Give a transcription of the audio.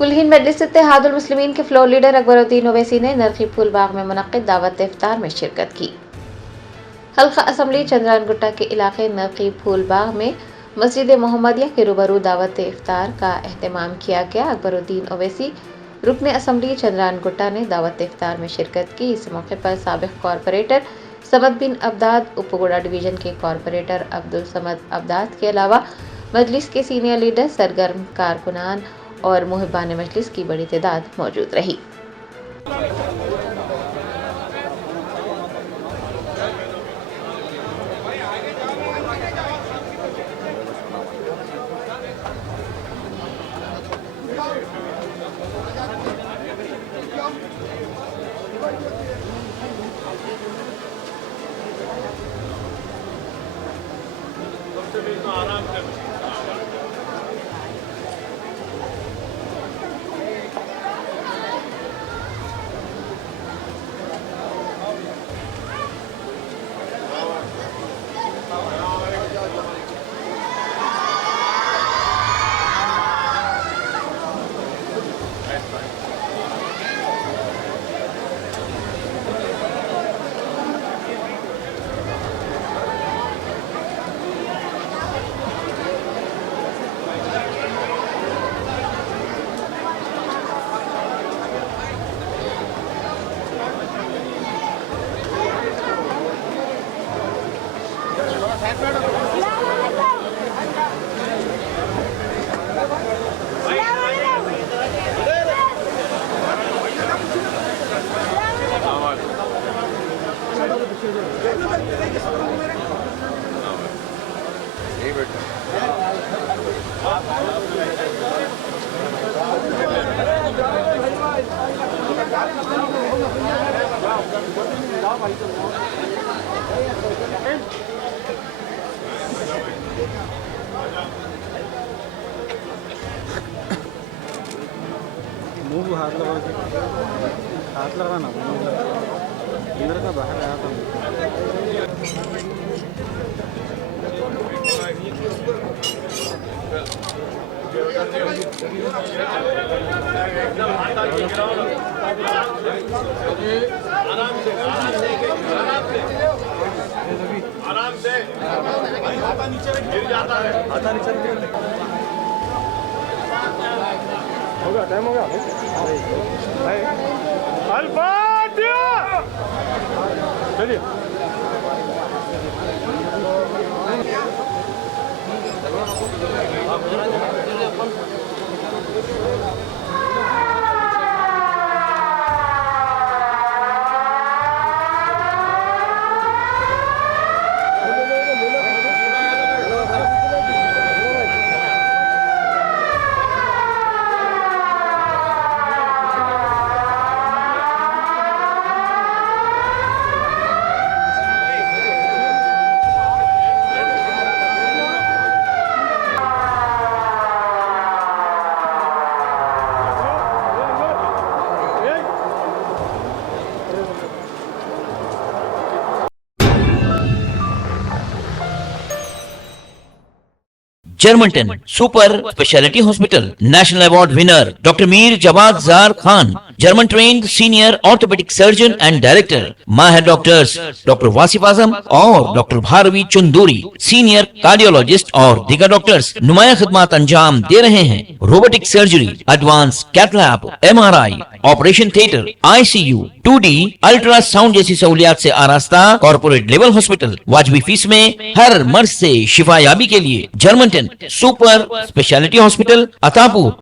कुल हिंद मजलिस इत्तेहादुल मुस्लिमीन के floor leader Akbaruddin Owaisi ने नरखी फूल बाग में मुनक्किद दावत इफ्तार में शिरकत की। हल्का असम्बली चंद्रान गुट्टा के इलाके नरखी फूल बाग में मस्जिद मोहम्मदिया के रूबरू दावत इफ्तार का एहतमाम किया गया। अकबरुद्दीन ओवैसी रुकने असम्बली चंद्रान गुट्टा ने दावत इफ्तार में शिरकत की। इस मौके पर साबिक कॉरपोरेटर समद बिन अब्दाद, उपगोड़ा डिवीजन के कॉरपोरेटर अब्दुल समद अब्दाद के अलावा मजलिस के सीनियर लीडर, सरगर्म कारकुनान और मुहिबान मजलिस की बड़ी तादाद मौजूद रही। मुंह हाथ लगाना अंदर का बाहर आया था। आराम से हाथा नीचे गिर जाता है, हाथा नीचे होगा, टाइम होगा अल-फातिहा। चलिए Germanton super speciality hospital, national award winner doctor Mir Jawad Jar Khan, German trained senior orthopaedic surgeon and director, माहिर डॉक्टर्स डॉक्टर वासिफ आजम और doctor Bharvi Chanduri, senior cardiologist और दीगर डॉक्टर्स नुमाया खिदमत अंजाम दे रहे हैं। Robotic surgery, advance cath lab, MRI, operation theatre, ICU, 2D ultrasound जैसी सहूलियात से आरास्ता कॉर्पोरेट लेवल हॉस्पिटल। वाजबी फीस में हर मर्ज से शिफायाबी के लिए Germanton super speciality hospital, Attapur.